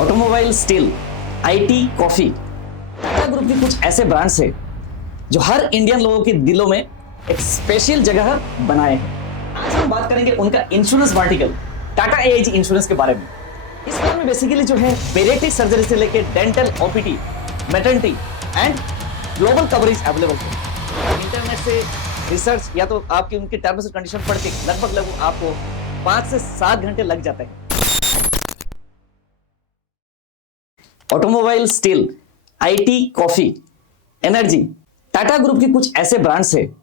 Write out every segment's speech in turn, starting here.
Automobile, steel, IT, coffee, Tata group के कुछ ऐसे ब्रांड्स हैं जो हर इंडियन लोगों के दिलों में एक स्पेशल जगह बनाए हैं। आज हम बात करेंगे उनका insurance vertical Tata AIG insurance के बारे में। इस बारे में बेसिकली जो है पेडियाट्रिक सर्जरी से लेकर dental, OPD, maternity and global coverage available है। इंटरनेट से रिसर्च या तो आपकी उनकी टर्म्स एंड कंडीशन पढ़ के लगभग आपको 5 से 7 घंटे लग जाते हैं। Automobile, steel, IT, coffee, energy, Tata group के कुछ ऐसे ब्रांड्स हैं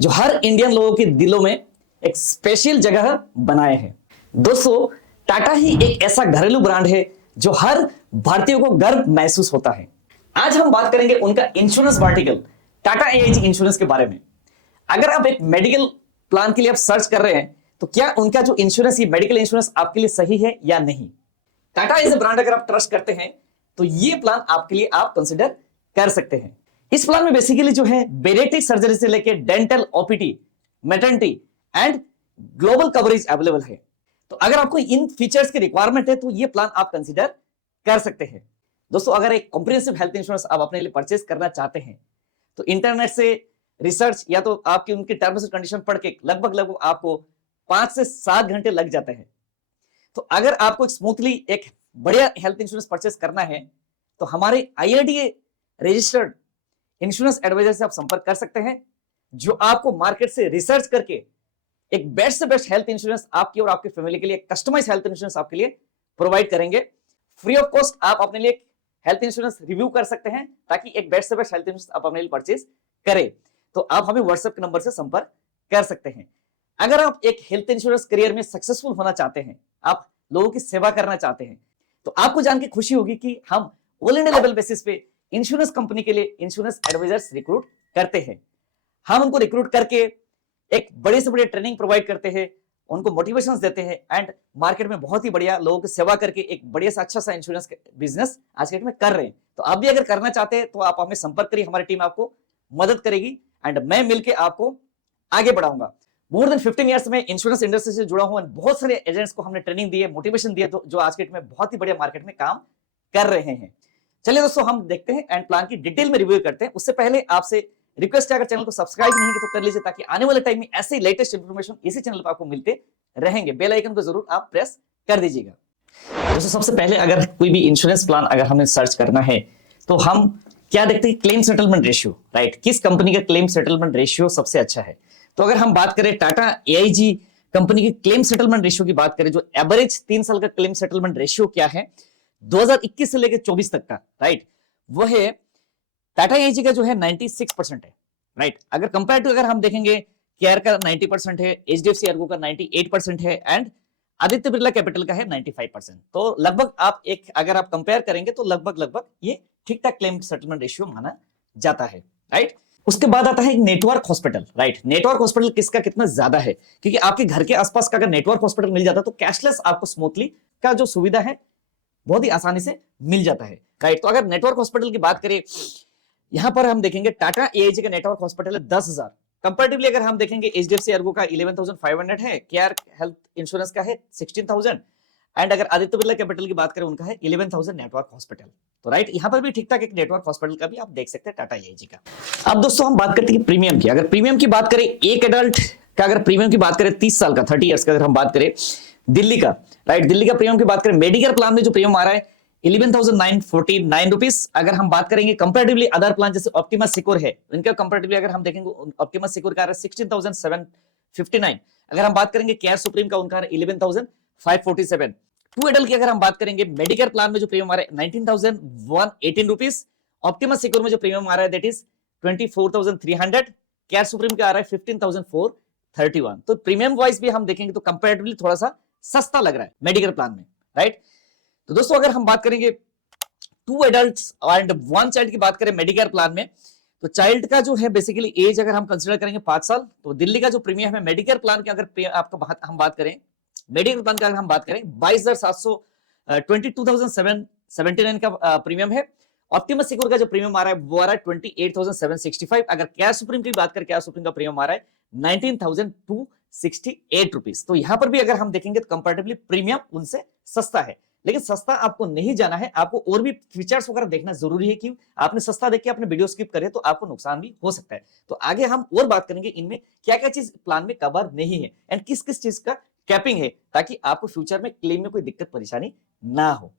जो हर इंडियन लोगों के दिलों में एक स्पेशल जगह बनाए हैं। दोस्तों, टाटा ही एक ऐसा घरेलू ब्रांड है जो हर भारतीय को गर्व महसूस होता है। आज हम बात करेंगे उनका insurance vertical Tata AIG insurance के बारे में। अगर आप एक मेडिकल प्लान के लिए आप सर्च कर रहे हैं तो क्या उनका जो इंश्योरेंस, ये मेडिकल इंश्योरेंस आपके लिए सही है या नहीं। टाटा एज ए ब्रांड अगर आप ट्रस्ट करते हैं तो ये प्लान आपके लिए आप कंसिडर कर सकते हैं। इस प्लान में बेसिकली जो है पेडियाट्रिक सर्जरी से लेकर dental, OPD, maternity and global coverage available है। तो अगर आपको इन फीचर्स की रिक्वायरमेंट है तो ये प्लान आप कंसिडर कर सकते हैं। दोस्तों, अगर एक कॉम्प्रिहेंसिव हेल्थ इंश्योरेंस आप अपने लिए परचेस करना चाहते हैं तो इंटरनेट से रिसर्च या तो आपकी उनकी टर्म्स एंड कंडीशन पढ़ के लगभग आपको 5 से 7 घंटे लग जाते हैं। तो अगर आपको स्मूथली एक बढ़िया हेल्थ इंश्योरेंस परचेस करना है तो हमारे IRDA रजिस्टर्ड इंश्योरेंस एडवाइजर से आप संपर्क कर सकते हैं, जो आपको मार्केट से रिसर्च करके एक बेस्ट से बेस्ट हेल्थ इंश्योरेंस आपकी और आपकी फैमिली के लिए, कस्टमाइज हेल्थ इंश्योरेंस आपके लिए प्रोवाइड करेंगे। फ्री ऑफ कॉस्ट आप अपने लिए हेल्थ इंश्योरेंस रिव्यू कर सकते हैं ताकि एक बेस्ट से बेस्ट हेल्थ इंश्योरेंस आप अपने लिए परचेज करें। तो आप हमें व्हाट्सएप के नंबर से संपर्क कर सकते हैं। अगर आप एक हेल्थ इंश्योरेंस करियर में सक्सेसफुल होना चाहते हैं, आप लोगों की सेवा करना चाहते हैं, तो आपको जान के खुशी होगी कि हम ऑल इंडिया लेवल बेसिस पे इंश्योरेंस कंपनी के लिए इंश्योरेंस एडवाइजर्स रिक्रूट करते हैं। हम उनको रिक्रूट करके एक बड़े से बड़े ट्रेनिंग प्रोवाइड करते हैं, उनको मोटिवेशंस देते हैं एंड मार्केट में बहुत ही बढ़िया लोगों की सेवा करके एक बढ़िया सा अच्छा सा इंश्योरेंस बिजनेस आज के डेट में कर रहे हैं। तो आप भी अगर करना चाहते हैं तो आप हमें संपर्क करिए, हमारी टीम आपको मदद करेगी एंड मैं मिलकर आपको आगे बढ़ाऊंगा। मोर देन 15 ईयर्स में इंश्योरेंस इंडस्ट्री से जुड़ा हूं, बहुत सारे एजेंट्स को हमने ट्रेनिंग दी है, मोटिवेशन दिया, तो जो आज के डेट में बहुत ही बढ़िया मार्केट में काम कर रहे हैं। चलिए दोस्तों, हम देखते हैं एंड प्लान की डिटेल में रिव्यू करते हैं। उससे पहले आपसे रिक्वेस्ट है, अगर चैनल को सब्सक्राइब नहीं है तो कर लीजिए ताकि आने वाले टाइम में ऐसे ही लेटेस्ट इंफॉर्मेशन इसी चैनल पर आपको मिलते रहेंगे। बेल आइकन को जरूर आप प्रेस कर दीजिएगा। दोस्तों, सबसे पहले अगर कोई भी इंश्योरेंस प्लान अगर हमें सर्च करना है तो हम क्या देखते हैं, क्लेम सेटलमेंट रेशियो, राइट। किस कंपनी का क्लेम सेटलमेंट रेशियो सबसे अच्छा है। तो अगर हम बात करें टाटा एआईजी कंपनी की क्लेम सेटलमेंट रेशियो की बात करें, जो एवरेज 3 साल का क्लेम सेटलमेंट रेशियो क्या है 2021 से लेकर 24 तक का, राइट, वो है टाटा एआईजी का जो है 96% है, राइट। अगर कंपेयर टू अगर हम देखेंगे केयर का 90% है, एचडीएफसी एर्गो का 98% है एंड आदित्य बिरला कैपिटल का है 95%। तो लगभग आप एक अगर आप कंपेयर करेंगे तो लगभग ये ठीक ठाक क्लेम सेटलमेंट रेशियो माना जाता है, राइट। उसके बाद आता है network hospital, right. Network hospital किसका कितना ज्यादा है, क्योंकि आपके घर के आसपास का अगर नेटवर्क हॉस्पिटल मिल जाता है तो कैशलेस आपको स्मूथली का जो सुविधा है बहुत ही आसानी से मिल जाता है, राइट। तो अगर नेटवर्क हॉस्पिटल की बात करें, यहां पर हम देखेंगे टाटा एआईजी का नेटवर्क हॉस्पिटल है 10,000। कंपैरेटिवली अगर हम देखेंगे एचडीएफसी एर्गो का 11,500 है, केयर हेल्थ इंश्योरेंस का है 16,000 एंड अगर आदित्य बिरला कैपिटल की बात करें उनका है 11,000 नेटवर्क हॉस्पिटल। तो राइट, यहां पर भी ठीक ठाक एक नेटवर्क हॉस्पिटल का भी आप देख सकते हैं टाटा एआईजी का। अब दोस्तों हम बात करते हैं प्रीमियम की। अगर प्रीमियम की बात करें, एक एडल्ट का अगर प्रीमियम की बात करें 30 साल का, 30 ईयर्स का अगर हम बात करें दिल्ली का, राइट, दिल्ली का प्रीमियम की बात करें, मेडिकेयर प्लान में जो प्रीमियम आ रहा है 11,949 रुपीस। अगर हम बात करेंगे कंपैरेटिवली अदर प्लान जैसे ऑप्टिमस सिक्योर है, इनका कंपैरेटिवली अगर हम देखेंगे ऑप्टिमस सिक्योर का आ रहा है 16,759। अगर हम बात करेंगे केयर सुप्रीम का, उनका आ रहा है 11,547। टू एडल्ट की अगर हम बात करेंगे मेडिकेयर प्लान में जो प्रीमियम आ रहा है 19,118 रुपीस। ऑप्टिमस सिक्योर में जो प्रीमियम आ रहा है दैट इज 24,300। केयर सुप्रीम का आ रहा है 15,431। तो प्रीमियम वाइज भी हम देखेंगे तो कंपैरेटिवली थोड़ा सा सस्ता लग रहा है मेडिकेयर प्लान में, राइट। तो दोस्तों अगर हम बात करेंगे 2 एडल्ट्स एंड 1 चाइल्ड की बात करें मेडिकेयर प्लान में, तो चाइल्ड का जो है बेसिकली एज अगर हम कंसीडर करेंगे 5 साल, तो दिल्ली का जो प्रीमियम है मेडिकेयर प्लान के अगर आपका हम बात करें, मेडिकेयर प्लान का अगर हम बात करें 22,779 का प्रीमियम है। ऑप्टिमस सिक्योर का जो प्रीमियम आ रहा है वो आ रहा है 28,765। अगर केयर सुप्रीम की बात करें, केयर सुप्रीम का प्रीमियम आ रहा है 19,268 रुपीस। तो यहां पर भी अगर हम देखेंगे तो कंपैरेटिवली प्रीमियम उनसे सस्ता है। लेकिन सस्ता आपको नहीं जाना है, आपको और भी फीचर्स वगैरह देखना जरूरी है। कि आपने सस्ता देख के अपने वीडियो स्किप करे तो आपको नुकसान भी हो सकता है। तो आगे हम और बात करेंगे इनमें क्या क्या चीज प्लान में कवर नहीं है एंड किस किस चीज का कैपिंग है, ताकि आपको फ्यूचर में क्लेम में कोई दिक्कत परेशानी ना हो।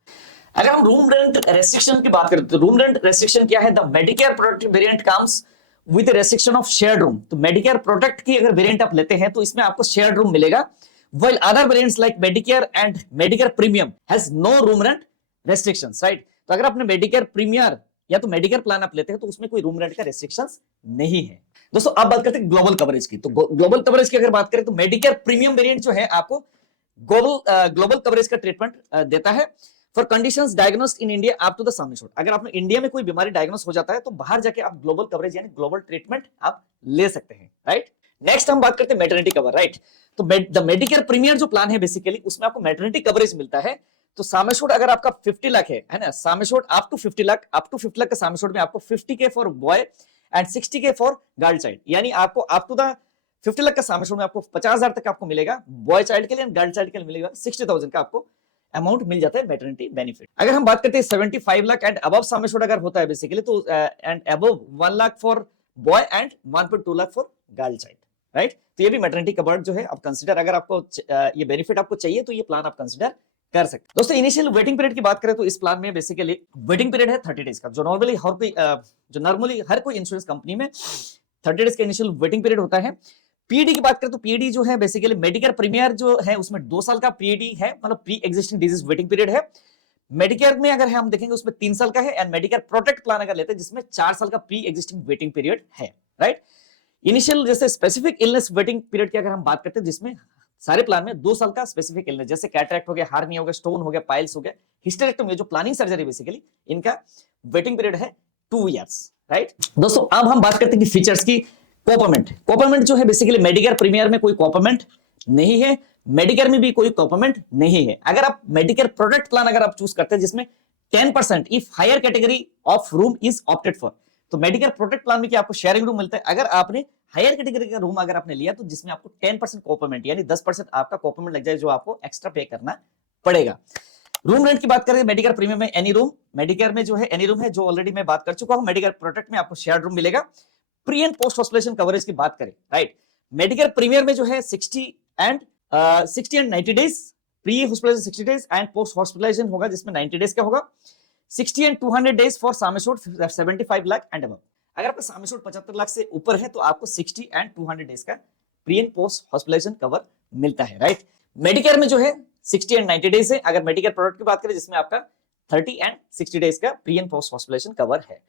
अगर हम रूम रेंट रेस्ट्रिक्शन की बात करें तो रूम रेंट रेस्ट्रिक्शन क्या है? The Medicare protect variant comes with restriction of shared room. तो मेडिकेयर प्रोटेक्ट की अगर वेरिएंट आप लेते हैं तो इसमें आपको शेयर्ड रूम मिलेगा, while other variants like Medicare and Medicare Premium has no room rent restrictions, right? तो अगर आपने Medicare Premier या तो Medicare प्लान आप लेते हैं तो उसमें कोई रूम रेंट का रेस्ट्रिक्शंस नहीं है। दोस्तों अब बात करते हैं ग्लोबल कवरेज की। तो ग्लोबल कवरेज की अगर बात करें तो Medicare प्रीमियम वेरिएंट जो है आपको ग्लोबल कवरेज का ट्रीटमेंट देता है for conditions diagnosed in India up to the sum assured. अगर आपने इंडिया में कोई बीमारी डायग्नोस हो जाता है तो बाहर जाके आप ग्लोबल कवरेज यानी ग्लोबल ट्रीटमेंट आप ले सकते हैं, राइट? नेक्स्ट हम बात करते हैं मैटरनिटी कवर, राइट? तो द मेडिकेयर प्रीमियर जो प्लान है बेसिकली उसमें आपको मैटरनिटी कवरेज मिलता है। तो सम एश्योर्ड अगर आपका 50 लाख है ना, sum assured up to 50 lakh, up to 50 lakh का सम एश्योर्ड में आपको 50K for boy and 60K for girl child, यानी आपको अप टू द 50 लाख का सम एश्योर्ड में आपको 50,000 तक आपको मिलेगा बॉय चाइल्ड के लिए, गर्ल चाइल्ड के लिए मिलेगा 60,000 का आपको अमाउंट मिल जाता है मैटरनिटी बेनिफिट। अगर हम बात करते हैं 75 lakh and above some assured अगर होता है बेसिकली तो and above 1 lakh for boy and 1.2 lakh for girl child, right? तो ये भी मैटरनिटी कवर्ड जो है आप कंसीडर, अगर आपको ये बेनिफिट आपको चाहिए तो ये प्लान आप कंसीडर कर सकते हैं। दोस्तों इनिशियल वेटिंग पीरियड की बात करें तो इस प्लान में बेसिकली वेटिंग पीरियड है 30 डेज का, जो नॉर्मली हर कोई इंश्योरेंस कंपनी में 30 डेज का इनिशियल वेटिंग पीरियड होता है। पीडी की बात करें तो पीडी जो है बेसिकली मेडिकेयर प्रीमियर जो है उसमें 2 साल का पीडी है, मतलब pre existing disease waiting period है। मेडिकेयर में अगर हम देखेंगे उसमें 3 साल का है एंड मेडिकेयर प्रोटेक्ट प्लान अगर लेते हैं जिसमें 4 साल का प्री एग्जिस्टिंग वेटिंग पीरियड है, राइट? इनिशियल जैसे स्पेसिफिक इलनेस वेटिंग पीरियड की अगर हम बात करते हैं जिसमें सारे प्लान में 2 साल का स्पेसिफिक इलनेस जैसे कैटरैक्ट हो गया, हार्निया हो गया, स्टोन हो गया, पाइल्स हो गया, हिस्टेरेक्टोमी जो प्लानिंग सर्जरी बेसिकली इनका वेटिंग पीरियड है 2 इयर्स, राइट? दोस्तों अब हम बात करते हैं कि फीचर्स की। कोपेमेंट जो है बेसिकली मेडिकेयर प्रीमियर में कोई कोपेमेंट नहीं है, मेडिकेयर में भी कोई कोपेमेंट नहीं है। अगर आप मेडिकेयर प्रोटेक्ट प्लान अगर आप चूज करते हैं जिसमें 10% if higher category of room is opted for, तो मेडिकेयर प्रोटेक्ट प्लान में क्या आपको शेयरिंग रूम मिलता है। अगर आपने हायर कैटेगरी का रूम अगर आपने लिया तो जिसमें आपको 10% कोपेमेंट यानी 10% आपका कोपेमेंट लग जाए जो आपको एक्स्ट्रा पे करना पड़ेगा। रूम रेंट की बात करें मेडिकेयर प्रीमियम में एनी रूम, मेडिकेयर में जो है एनी रूम है जो ऑलरेडी मैं बात कर चुका हूं। मेडिकेयर प्रोटेक्ट में आपको शेयर्ड रूम मिलेगा। Pre and post hospitalisation coverage की बात करें, राइट? मेडिकेयर प्रीमियर में जो है 60 and 90 days, pre hospitalisation 60 days and post hospitalisation होगा जिसमें 90 डेज का होगा। 60 and 200 days for sum assured 75 lakh and above. अगर आपका सम एश्योर्ड 75 लाख से ऊपर है तो आपको 60 एंड 200 डेज का pre and post hospitalisation cover मिलता है, राइट? मेडिकेयर में जो है 60 एंड 90 डेज है। अगर मेडिकेयर प्रोडक्ट की बात करें जिसमें आपका 30 एंड 60 डेज का pre and post hospitalisation cover है।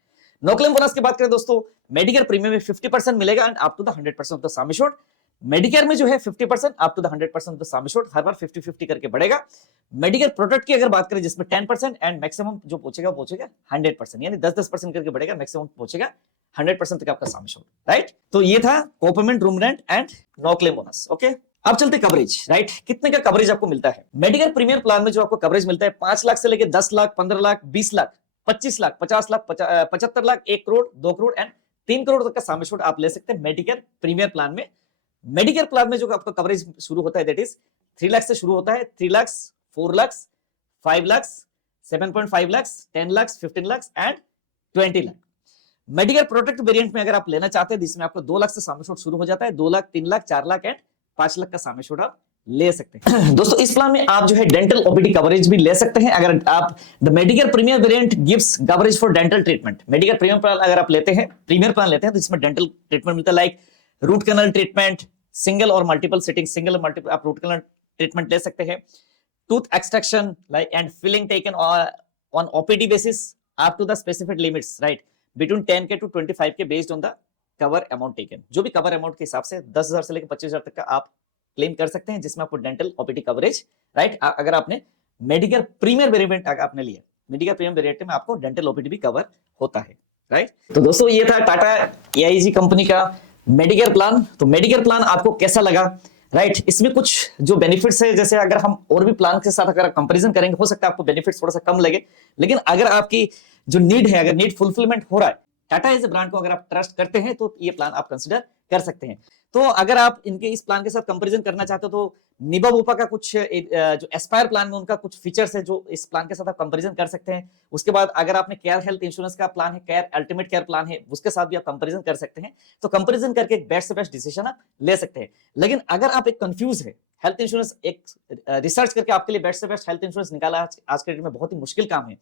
नो क्लेम बोनस की बात करें दोस्तों, मेडिकेयर प्रीमियम में 50% मिलेगा and up to the 100% of the sum assured. Medicare में जो है 50% up to the 100% of the sum assured, हर बार 50-50 करके बढ़ेगा। मेडिकेयर प्रोडक्ट की अगर बात करें जिसमें 10% एंड मैक्सिमम जो पहुंचेगा 100%, यानी 10% करके बढ़ेगा, मैक्सिमम पहुंचेगा 100% तक आपका सम एश्योर्ड, राइट? तो ये था copayment, room rent and no claim bonus, okay? अब चलते कवरेज, राइट? कितने का कवरेज आपको मिलता है मेडिकेयर प्रीमियर प्लान में? जो आपको कवरेज मिलता है 5 लाख से लेकर 10 लाख, 15 लाख, 20 लाख, 25 लाख, 50 लाख, 75 लाख, 1 करोड़, 2 करोड़ एंड 3 करोड़ तक का सम एश्योर्ड आप ले सकते हैं मेडिकेयर प्रीमियर प्लान में। मेडिकेयर प्लान में जो आपका कवरेज शुरू होता है दैट इज 3 लाख से शुरू होता है। 3 lakh, 4 lakh, 5 lakh, 7.5 lakh, 10 lakh, 15 lakh and 20 lakh. Medicare protect variant में अगर आप लेना चाहते हैं जिसमें आपको 2 लाख से सम एश्योर्ड शुरू हो जाता है, 2 लाख, 3 लाख, 4 लाख एंड 5 लाख का सम एश्योर्ड आप ले सकते हैं। दोस्तों इस प्लान में आप जो है डेंटल ओपीडी कवरेज भी ले सकते हैं। अगर आप the Medicare Premier variant gives coverage for dental treatment, Medicare Premier plan अगर आप लेते हैं, प्रीमियर प्लान लेते हैं तो इसमें डेंटल ट्रीटमेंट मिलता है like root canal treatment, single और मल्टीपल सिटिंग, सिंगल और मल्टीपल आप रूट कैनल ट्रीटमेंट ले सकते हैं। Tooth extraction like and filling taken on OPD basis up to the specific limits, right? Between 10K to 25K based on the cover amount taken. जो भी cover amount के हिसाब से 10,000 से लेकर 25,000 तक का आप क्लेम कर सकते हैं जिसमें आपको डेंटल ओपीडी कवरेज, राइट? अगर आपने मेडिकेयर प्रीमियर वेरिएंट आपने लिया, मेडिकेयर प्रीमियर वेरिएंट में आपको डेंटल ओपीडी भी कवर होता है, राइट? तो दोस्तों ये था टाटा AIG कंपनी का मेडिकेयर प्लान। तो मेडिकेयर प्लान आपको कैसा लगा, राइट? इसमें कुछ जो बेनिफिट्स है, जैसे अगर हम और भी प्लान के साथ अगर कंपैरिजन करेंगे हो सकता है आपको बेनिफिट्स थोड़ा सा कम लगे, लेकिन अगर आपकी जो नीड है, अगर नीड फुलफिलमेंट हो रहा है, टाटा एज ए ब्रांड को अगर आप ट्रस्ट करते हैं तो ये प्लान आप कंसिडर कर सकते हैं। तो अगर आप इनके इस प्लान के साथ कंपैरिजन करना चाहते हो तो निबा बुपा का कुछ जो एस्पायर प्लान में उनका कुछ फीचर्स है जो इस प्लान के साथ आप कंपैरिजन कर सकते हैं। उसके बाद अगर आपने केयर हेल्थ इंश्योरेंस का प्लान है, केयर अल्टीमेट केयर प्लान है, उसके साथ भी आप कंपैरिजन कर सकते हैं। तो कंपैरिजन करके एक बेस्ट से बेस्ट डिसीजन आप ले सकते हैं। लेकिन अगर आप एक कंफ्यूज है, हेल्थ इंश्योरेंस एक रिसर्च करके आपके लिए बेस्ट से बेस्ट हेल्थ इंश्योरेंस निकाला आज के डेट में बहुत ही मुश्किल काम है।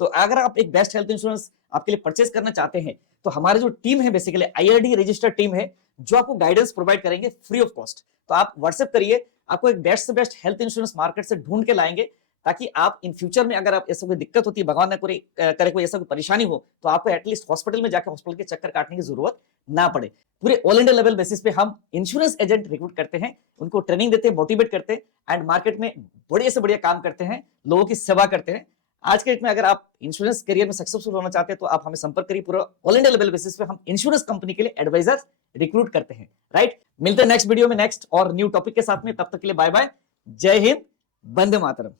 तो अगर आप एक बेस्ट हेल्थ इंश्योरेंस आपके लिए परचेज करना चाहते हैं तो हमारी जो टीम है, बेसिकली IRD रजिस्टर्ड टीम है, जो आपको गाइडेंस प्रोवाइड करेंगे फ्री ऑफ कॉस्ट। तो आप व्हाट्सएप करिए, आपको एक बेस्ट से बेस्ट हेल्थ इंश्योरेंस मार्केट से ढूंढ के लाएंगे, ताकि आप इन फ्यूचर में अगर आप ऐसा कोई दिक्कत होती है, भगवान न करे कोई ऐसा कोई परेशानी हो, तो आपको एटलीस्ट हॉस्पिटल में जाकर हॉस्पिटल के चक्कर काटने की जरूरत ना पड़े। पूरे ऑल इंडिया लेवल बेसिस पे हम इंश्योरेंस एजेंट रिक्रूट करते हैं, उनको ट्रेनिंग देते हैं, मोटिवेट करते हैं एंड मार्केट में बढ़िया से बढ़िया काम करते हैं, लोगों की सेवा करते हैं। आज के डेट में अगर आप इंश्योरेंस करियर में सक्सेसफुल होना चाहते हैं तो आप हमें संपर्क करिए। पूरा ऑल इंडिया लेवल बेसिस पे हम इंश्योरेंस कंपनी के लिए एडवाइजर रिक्रूट करते हैं। राइट, मिलते हैं नेक्स्ट वीडियो में नेक्स्ट और न्यू टॉपिक के साथ में। तब तक के लिए बाय बाय, जय हिंद, वंदे मातरम।